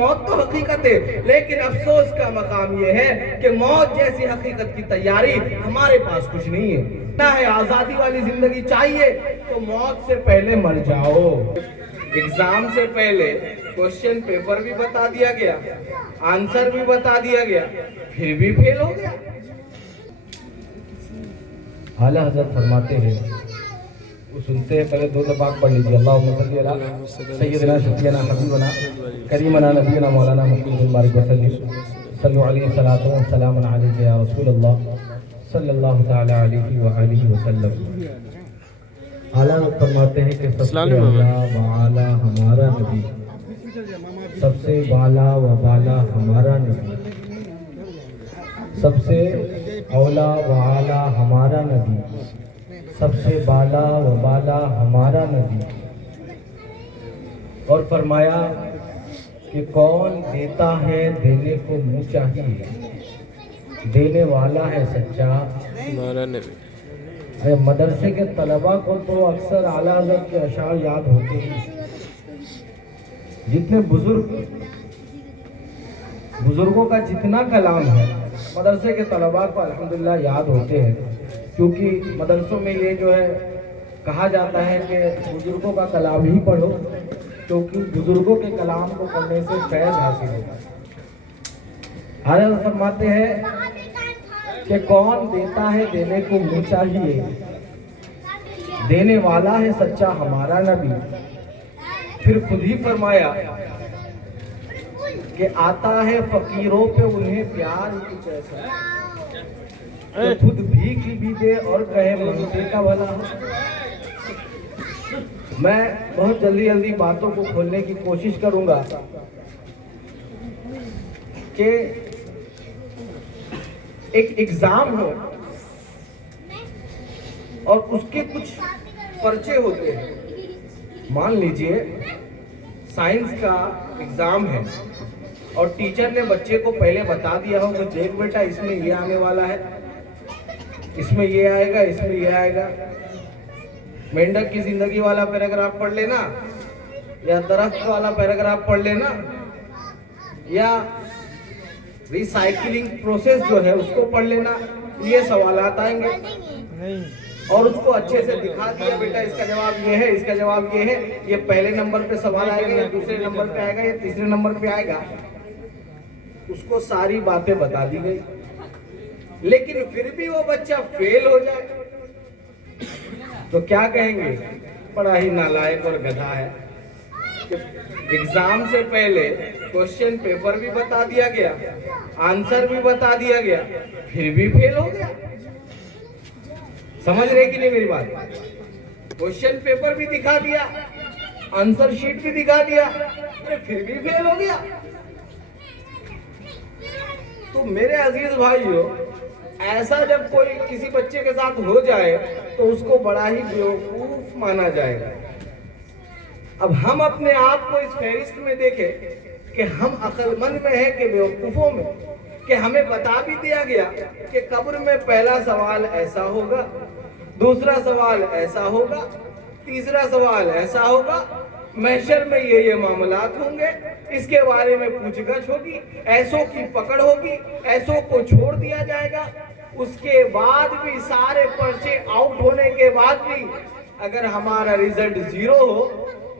موت تو حقیقت ہے، لیکن افسوس کا مقام یہ ہے کہ موت جیسی حقیقت کی تیاری ہمارے پاس کچھ نہیں ہے۔ نہ ہے آزادی والی زندگی چاہیے تو موت سے پہلے مر جاؤ۔ ایگزام سے پہلے کوشچن پیپر بھی بتا دیا گیا، آنسر بھی بتا دیا گیا، پھر بھی فیل ہو گیا۔ اعلیٰ حضرت فرماتے ہیں، وہ سنتے ہیں، پہلے دو دفعہ پڑھ لیجیے، اللہم صلی علی سیدنا شفیعنا حبیبنا کریمنا نبینا مولانا محمد بارک وسلم صلو علیہ الصلوۃ والسلام علیک یا رسول اللہ صلی اللہ تعالی علیہ وآلہ وسلم۔ اعلیٰ فرماتے ہیں کہ سب سے اعلیٰ و اعلیٰ ہمارا نبی، سب سے بالا و بالا ہمارا نبی، سب سے اولا و اعلیٰ ہمارا نبی، سب سے بالا و بالا ہمارا نبی۔ اور فرمایا کہ کون دیتا ہے دینے کو منہ چاہیے، دینے والا ہے سچا ہمارا نبی۔ مدرسے کے طلباء کو تو اکثر اعلیٰ حضرت کے اشعار یاد ہوتے ہیں، جتنے بزرگوں کا جتنا کلام ہے مدرسے کے طلباء کو الحمدللہ یاد ہوتے ہیں، کیونکہ مدرسوں میں یہ جو ہے کہا جاتا ہے کہ بزرگوں کا کلام ہی پڑھو، کیونکہ بزرگوں کے کلام کو پڑھنے سے فیض حاصل ہوتا ہے۔ حضرت فرماتے ہیں کہ کون دیتا ہے دینے کو منہ چاہیے، دینے والا ہے سچا ہمارا نبی۔ پھر خود ہی فرمایا کہ آتا ہے فقیروں پہ انہیں پیار کچھ ایسا کہ خود بھیک بھی دے اور کہے منگتے کا بھلا۔ میں بہت جلدی باتوں کو کھولنے کی کوشش کروں گا کہ ایک ایگزام ہو اور اس کے کچھ پرچے ہوتے ہیں۔ مان لیجئے سائنس کا ایگزام ہے اور ٹیچر نے بچے کو پہلے بتا دیا ہو کہ دیکھ بیٹا اس میں یہ آنے والا ہے، اس میں یہ آئے گا، اس میں یہ آئے گا۔ مینڈک کی زندگی والا پیراگراف پڑھ لینا، یا درخت والا پیراگراف پڑھ لینا، یا ریسائکلنگ پروسیس جو ہے اس کو پڑھ لینا، یہ سوالات آئیں گے اور اس کو اچھے سے دکھا دیا بیٹا اس کا جواب یہ ہے، اس کا جواب یہ ہے، یہ پہلے نمبر پہ سوال آئے گا، یا دوسرے نمبر پہ آئے گا، یا تیسرے نمبر پہ آئے گا۔ اس کو ساری باتیں بتا دی گئی، لیکن پھر بھی وہ بچہ فیل ہو جائے تو کیا کہیں گے؟ بڑا ہی نالائق اور گدھا ہے۔ ایگزام سے پہلے کوشچن پیپر بھی بتا دیا گیا، آنسر بھی بتا دیا گیا، پھر بھی فیل ہو گیا۔ سمجھ رہے کہ نہیں میری بات؟ کوشچن پیپر بھی دکھا دیا، آنسر شیٹ بھی دکھا دیا، پھر بھی فیل ہو گیا۔ تو میرے عزیز بھائیو، ایسا جب کوئی کسی بچے کے ساتھ ہو جائے تو اس کو بڑا ہی بیوقوف مانا جائے گا۔ اب ہم اپنے آپ کو اس فہرست میں دیکھیں کہ ہم عقل مند میں ہیں کہ بیوقوفوں میں، کہ ہمیں بتا بھی دیا گیا کہ قبر میں پہلا سوال ایسا ہوگا، دوسرا سوال ایسا ہوگا، تیسرا سوال ایسا ہوگا، محشر میں یہ معاملات ہوں گے، اس کے بارے میں پوچھ گچھ ہوگی، ایسوں کی پکڑ ہوگی، ایسوں کو چھوڑ دیا جائے گا۔ اس کے بعد بھی سارے پرچے آؤٹ ہونے کے بعد بھی اگر ہمارا رزلٹ 0 ہو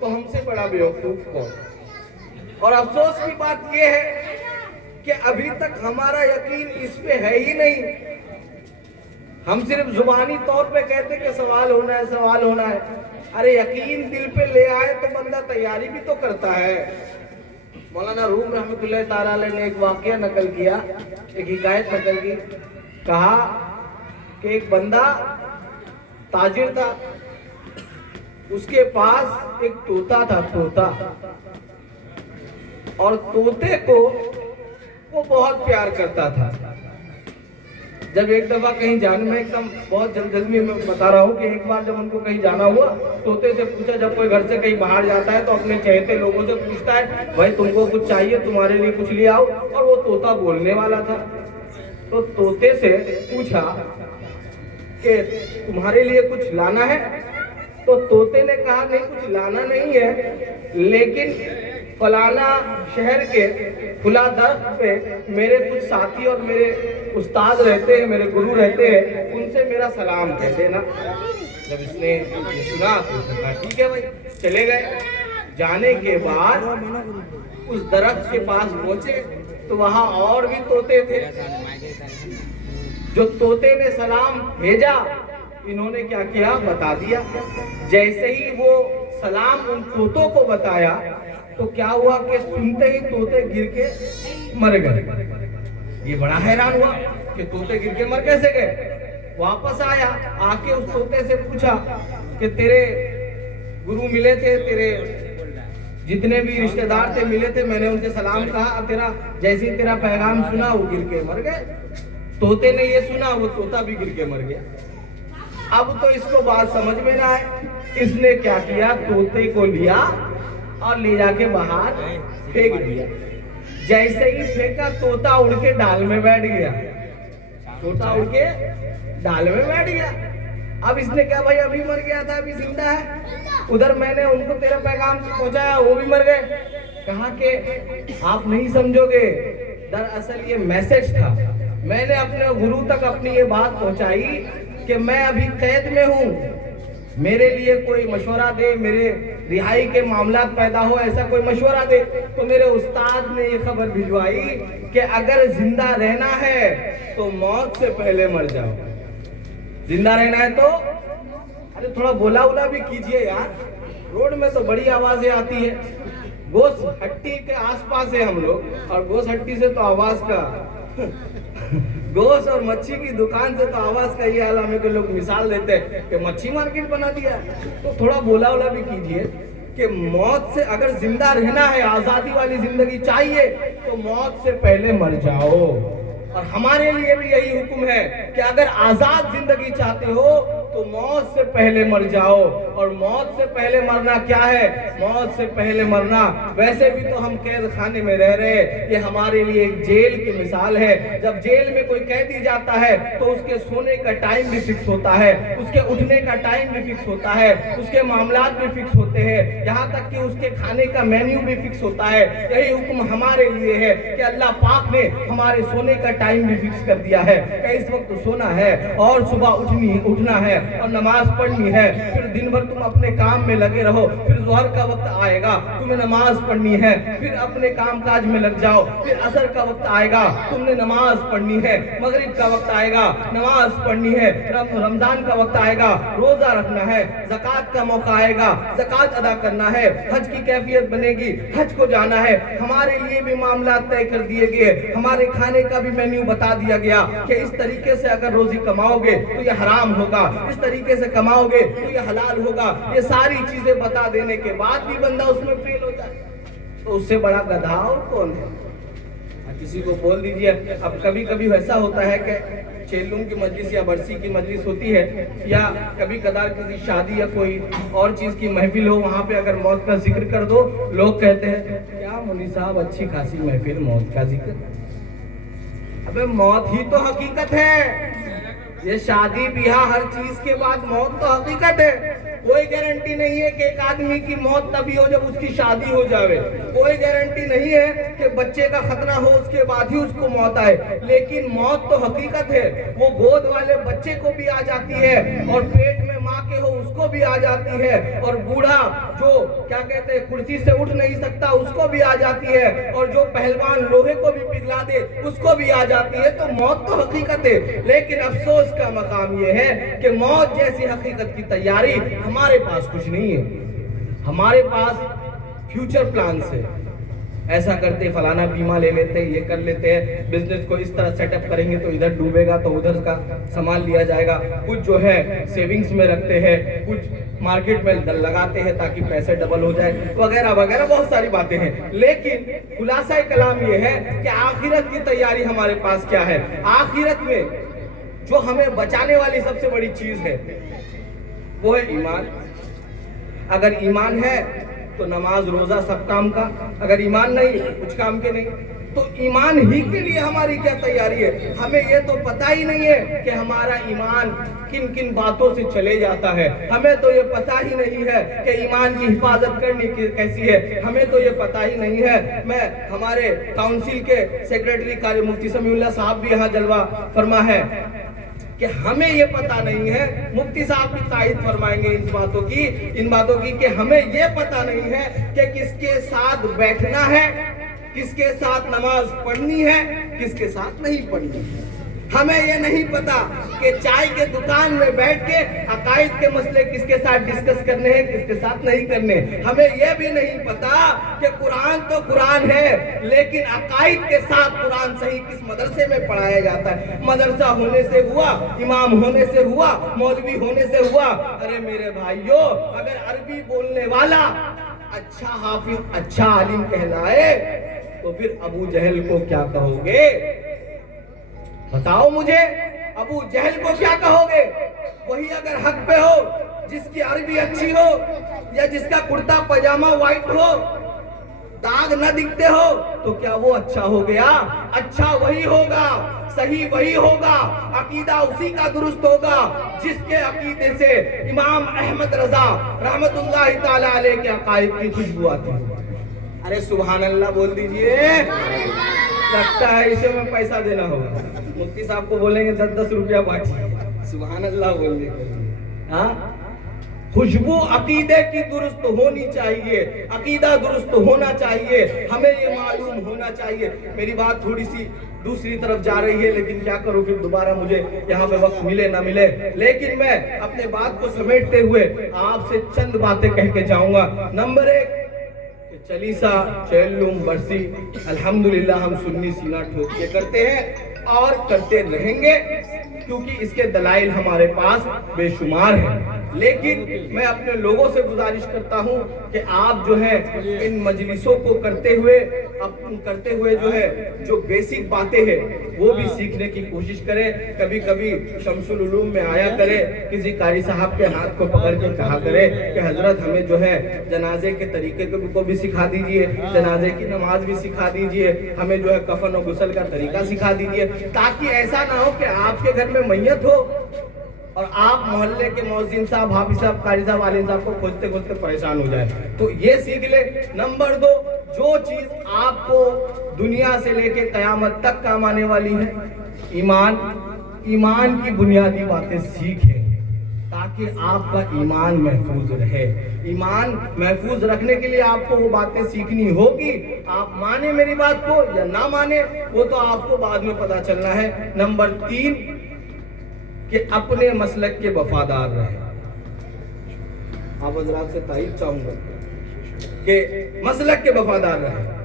تو ہم سے بڑا بیوقوف کون؟ اور افسوس کی بات یہ ہے کہ ابھی تک ہمارا یقین اس پہ ہے ہی نہیں۔ ہم صرف زبانی طور پہ کہتے کہ سوال ہونا ہے، سوال ہونا ہے۔ ارے یقین دل پہ لے آئے تو بندہ تیاری بھی تو کرتا ہے۔ مولانا روم رحمۃ اللہ تعالیٰ علیہ نے ایک واقعہ نقل کیا، ایک حکایت نقل کی۔ کہا کہ ایک بندہ تاجر تھا، اس کے پاس ایک طوطا تھا، طوطا، اور طوطے کو وہ بہت پیار کرتا تھا۔ جب ایک دفعہ کہیں جانے میں ایک دم بہت جلدی میں بتا رہا ہوں کہ ایک بار جب ان کو کہیں جانا ہوا، طوطے سے پوچھا، جب کوئی گھر سے کہیں باہر جاتا ہے تو اپنے چہتے لوگوں سے پوچھتا ہے بھائی تم کو کچھ چاہیے، تمہارے لیے کچھ لے آؤ، اور وہ طوطا بولنے والا تھا۔ تو طوطے سے پوچھا کہ تمہارے لیے کچھ لانا ہے؟ تو طوطے نے کہا نہیں کچھ لانا نہیں ہے، لیکن فلانا شہر کے کھلا درخت پہ میرے کچھ ساتھی اور میرے استاد رہتے ہیں، میرے گرو رہتے ہیں، ان سے میرا سلام کہہ دینا۔ جب اس نے یہ سنا تو اس نے کہا ٹھیک ہے بھائی، چلے گئے۔ جانے کے بعد اس درخت کے پاس پہنچے تو وہاں اور بھی طوطے تھے۔ جو طوطے نے سلام بھیجا، انہوں نے کیا کیا بتا دیا۔ جیسے ہی وہ سلام ان طوطوں کو بتایا تو کیا ہوا کہ سنتے ہی طوطے گر کے مر گئے۔ یہ بڑا حیران ہوا کہ طوطے گر کے مر کیسے گئے۔ واپس آیا، آ کے اس طوطے سے پوچھا کہ تیرے گرو ملے تھے، تیرے جتنے بھی رشتہ دار تھے ملے تھے، میں نے ان سے سلام کہا، اب تیرا جیسے تیرا پیغام سنا وہ گر کے مر گئے۔ طوطے نے یہ سنا، وہ طوطا بھی گر کے مر گیا۔ اب تو اس کو بات سمجھ میں نہ آئے، اس نے کیا کیا، طوطے کو لیا اور لے جا کے باہر پھینک دیا۔ جیسے ہی پھینکا، طوطا اڑ کے ڈال میں بیٹھ گیا۔ طوطا اڑ کے ڈال میں بیٹھ گیا۔ اب اس نے کہا بھائی ابھی مر گیا تھا، ابھی زندہ ہے۔ ادھر میں نے ان کو تیرا پیغام پہنچایا، وہ بھی مر گئے۔ کہا کہ آپ نہیں سمجھو گے، دراصل یہ میسج تھا۔ میں نے اپنے گرو تک اپنی یہ بات پہنچائی کہ میں ابھی قید میں ہوں، میرے لیے کوئی مشورہ دے، میرے رہائی کے معاملات پیدا ہو، ایسا کوئی مشورہ دے۔ تو میرے استاد نے یہ خبر بھجوائی کہ اگر زندہ رہنا ہے تو موت سے پہلے مر جاؤ۔ زندہ رہنا ہے تو ارے تھوڑا بولا اولا بھی کیجئے یار، روڈ میں تو بڑی آوازیں آتی ہے۔ گوس ہٹی کے آس پاس ہے ہم لوگ، اور گوس ہٹی سے تو آواز کا گوشت اور مچھی کی دکان سے تو آواز کا یہ حال ہمیں کہ لوگ مثال دیتے ہیں کہ مچھی مارکیٹ بنا دیا ہے۔ تو تھوڑا بولا اولا بھی کیجئے کہ موت سے اگر زندہ رہنا ہے، آزادی والی زندگی چاہیے تو موت سے پہلے مر جاؤ۔ اور ہمارے لیے بھی یہی حکم ہے کہ اگر آزاد زندگی چاہتے ہو تو موت سے پہلے مر جاؤ۔ اور موت سے پہلے مرنا کیا ہے؟ موت سے پہلے مرنا، ویسے بھی تو ہم قید خانے میں رہ رہے، یہ ہمارے لیے ایک جیل کی مثال ہے۔ جب جیل میں کوئی قیدی جاتا ہے تو اس کے سونے کا ٹائم بھی فکس ہوتا ہے، اس کے اٹھنے کا ٹائم بھی فکس ہوتا ہے، اس کے معاملات بھی فکس ہوتے ہیں، یہاں تک کہ اس کے کھانے کا مینیو بھی فکس ہوتا ہے۔ یہی حکم ہمارے لیے ہے کہ اللہ پاک نے ہمارے سونے کا ٹائم بھی فکس کر دیا ہے کہ اس وقت سونا ہے اور صبح اٹھنا ہے اور نماز پڑھنی ہے، پھر دن بھر تم اپنے کام میں لگے رہو، پھر ظہر کا وقت آئے گا تمہیں نماز پڑھنی ہے، پھر اپنے کام کاج میں لگ جاؤ، پھر عصر کا وقت آئے گا تم نے نماز پڑھنی ہے، مغرب کا وقت آئے گا نماز پڑھنی ہے، رمضان کا وقت آئے گا روزہ رکھنا ہے، زکوٰۃ کا موقع آئے گا زکوٰۃ ادا کرنا ہے، حج کی کیفیت بنے گی حج کو جانا ہے۔ ہمارے لیے بھی معاملات طے کر دیے گئے، ہمارے کھانے کا بھی مینیو بتا دیا گیا کہ اس طریقے سے اگر روزی کماؤ گے تو یہ حرام ہوگا، اس طریقے سے کماؤ گے تو یہ حلال ہوگا۔ یہ ساری چیزیں بتا دینے کے بعد بھی بندہ اس میں فیل ہوتا ہے تو اس سے بڑا گدھا اور کون ہے؟ کسی کو بول دیجئے۔ اب کبھی کبھی ویسا ہوتا ہے کہ چیلوں کی مجلس یا برسی کی مجلس ہوتی ہے، یا کبھی کبھار کسی شادی یا کوئی اور چیز کی محفل ہو، وہاں پہ اگر موت کا ذکر کر دو، لوگ کہتے ہیں کیا مولوی صاحب اچھی خاصی محفل، موت کا ذکر۔ ابے موت ہی تو حقیقت ہے، یہ شادی بیاہ ہر چیز کے بعد موت تو حقیقت ہے۔ کوئی گارنٹی نہیں ہے کہ ایک آدمی کی موت تبھی ہو جب اس کی شادی ہو جاوے، کوئی گارنٹی نہیں ہے کہ بچے کا خطرہ ہو اس کے بعد ہی اس کو موت آئے، لیکن موت تو حقیقت ہے۔ وہ گود والے بچے کو بھی آ جاتی ہے، اور پیٹ میں ماں کے ہو اس کو بھی آ جاتی ہے، اور بوڑھا جو کیا کہتے ہیں کرسی سے اٹھ نہیں سکتا اس کو بھی آ جاتی ہے، اور جو پہلوان لوہے کو بھی پگھلا دے اس کو بھی آ جاتی ہے۔ تو موت تو حقیقت ہے، لیکن افسوس کا مقام یہ ہے کہ موت جیسی حقیقت کی تیاری ہمارے پاس کچھ نہیں ہے۔ ہمارے پاس فیوچر پلانز ہے، ایسا کرتے فلانا بیمہ لے لیتے، یہ کر لیتے ہیں، بزنس کو اس طرح سیٹ اپ کریں گے تو ادھر ڈوبے گا تو ادھر کا سامان لیا جائے گا، کچھ جو ہے سیونگز میں رکھتے ہیں، کچھ مارکیٹ میں لگاتے ہیں تاکہ پیسے ڈبل ہو جائے، وغیرہ وغیرہ بہت ساری باتیں ہیں۔ لیکن خلاصہ کلام یہ ہے کہ آخرت کی تیاری ہمارے پاس کیا ہے؟ آخرت میں جو ہمیں بچانے والی سب سے بڑی چیز ہے وہ ہے ایمان۔ اگر ایمان ہے تو نماز روزہ سب کام کا، اگر ایمان نہیں کچھ کام کے نہیں۔ تو ایمان ہی کے لیے ہماری کیا تیاری ہے؟ ہمیں یہ تو پتہ ہی نہیں ہے کہ ہمارا ایمان کن کن باتوں سے چلے جاتا ہے، ہمیں تو یہ پتہ ہی نہیں ہے کہ ایمان کی حفاظت کرنی کیسی ہے، ہمیں تو یہ پتہ ہی نہیں ہے۔ میں ہمارے کاؤنسل کے سیکریٹری قاری مفتی سمیع اللہ صاحب بھی یہاں جلوہ فرما ہے کہ ہمیں یہ پتہ نہیں ہے، مفتی صاحب بھی تائید فرمائیں گے ان باتوں کی کہ ہمیں یہ پتہ نہیں ہے کہ کس کے ساتھ بیٹھنا ہے، کس کے ساتھ نماز پڑھنی ہے، کس کے ساتھ نہیں پڑھنی ہے۔ ہمیں یہ نہیں پتا کہ چائے کے دکان میں بیٹھ کے عقائد کے مسئلے کس کے ساتھ ڈسکس کرنے ہیں، کس کے ساتھ نہیں کرنے۔ ہمیں یہ بھی نہیں پتا کہ قرآن تو قرآن ہے، لیکن عقائد کے ساتھ قرآن صحیح کس مدرسے میں پڑھایا جاتا ہے۔ مدرسہ ہونے سے ہوا، امام ہونے سے ہوا، مولوی ہونے سے ہوا۔ ارے میرے بھائیوں، اگر عربی بولنے والا اچھا حافظ، اچھا عالم کہلائے تو پھر ابو جہل کو کیا کہو گے؟ بتاؤ مجھے، ابو جہل کو کیا کہو گے؟ وہی اگر حق پہ ہو، جس کی عربی اچھی ہو، یا جس کا کرتا پاجامہ وائٹ ہو، داغ نہ دکھتے ہو، تو کیا وہ اچھا ہو گیا؟ اچھا وہی ہوگا، صحیح وہی ہوگا، عقیدہ اسی کا درست ہوگا جس کے عقیدے سے امام احمد رضا رحمت اللہ تعالیٰ علیہ کے عقائد کی خوشبو آتی ہے۔ ارے سبحان اللہ بول دیجئے، لگتا ہے اسے میں پیسہ دینا ہوگا، مفتی صاحب کو بولیں گے 10-10 روپیہ بانٹیے، سبحان اللہ بولنے کے لیے۔ ہاں، خوشبو عقیدے کی درست ہونی چاہیے، عقیدہ درست ہونا چاہیے، ہمیں یہ معلوم ہونا چاہیے۔ میری بات تھوڑی سی دوسری طرف جا رہی ہے، لیکن کیا کروں، پھر دوبارہ مجھے یہاں پہ وقت ملے نہ ملے، لیکن میں اپنے بات کو سمیٹتے ہوئے آپ سے چند باتیں کہہ کے جاؤں گا۔ نمبر 1، چلیسا چیلوم برسی الحمدللہ ہم سنی سینہ ٹھوک کے کرتے ہیں اور کرتے رہیں گے، کیونکہ اس کے دلائل ہمارے پاس بے شمار ہیں۔ لیکن میں اپنے لوگوں سے گزارش کرتا ہوں کہ آپ جو ہے ان مجلسوں کو کرتے ہوئے جو ہے جو بیسک باتیں ہیں وہ بھی سیکھنے کی کوشش کریں۔ کبھی کبھی شمس العلوم میں آیا کرے، کسی قاری صاحب کے ہاتھ کو پکڑ کے کہا کرے کہ حضرت ہمیں جو ہے جنازے کے طریقے کو بھی سکھا دیجئے، جنازے کی نماز بھی سکھا دیجئے، ہمیں جو ہے کفن و غسل کا طریقہ سکھا دیجئے، تاکہ ایسا نہ ہو کہ آپ کے گھر میں میت ہو اور آپ محلے کے مؤذن صاحب، حافظ صاحب، قاری صاحب، عالم صاحب کو کھوجتے کھوجتے پریشان ہو جائے۔ تو یہ سیکھ لے۔ نمبر 2، جو چیز آپ کو دنیا سے لے کے قیامت تک کام آنے والی ہے، ایمان کی بنیادی باتیں سیکھیں تاکہ آپ کا ایمان محفوظ رہے۔ ایمان محفوظ رکھنے کے لیے آپ کو وہ باتیں سیکھنی ہوگی، آپ مانیں میری بات کو یا نہ مانیں وہ تو آپ کو بعد میں پتا چلنا ہے۔ نمبر 3، کہ اپنے مسلک کے وفادار رہیں۔ آپ حضرات سے تائید چاہوں گا کہ مسلک کے وفادار رہیں،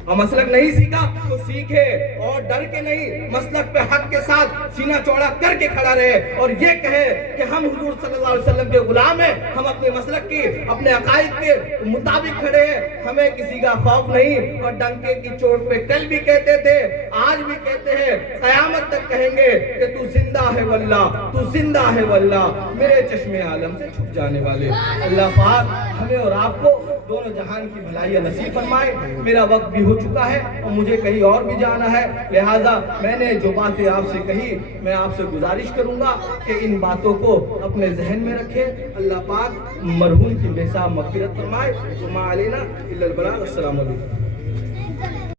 اور مسلک نہیں سیکھا تو سیکھے اور ڈر کے نہیں، مسلک پہ حق کے ساتھ سینہ چوڑا کر کے کھڑا رہے اور یہ کہے کہ ہم حضور صلی اللہ علیہ وسلم کے غلام ہیں، ہم اپنے مسلک کی، اپنے عقائد کے مطابق کھڑے ہیں، ہمیں کسی کا خوف نہیں۔ اور ڈنکے کی چوٹ پہ کل بھی کہتے تھے، آج بھی کہتے ہیں، قیامت تک کہیں گے کہ تو زندہ ہے واللہ، تو زندہ ہے واللہ، میرے چشم عالم سے چھپ جانے والے۔ اللہ پاک ہمیں اور آپ کو دونوں جہان کی بھلائیاں نصیب فرمائے۔ میرا وقت بھی ہو چکا ہے اور مجھے کہیں اور بھی جانا ہے، لہٰذا میں نے جو باتیں آپ سے کہی میں آپ سے گزارش کروں گا کہ ان باتوں کو اپنے ذہن میں رکھیں۔ اللہ پاک مرحوم کی بے حساب مغفرت فرمائے۔ وما علینا الا البلاغ۔ السلام علیکم۔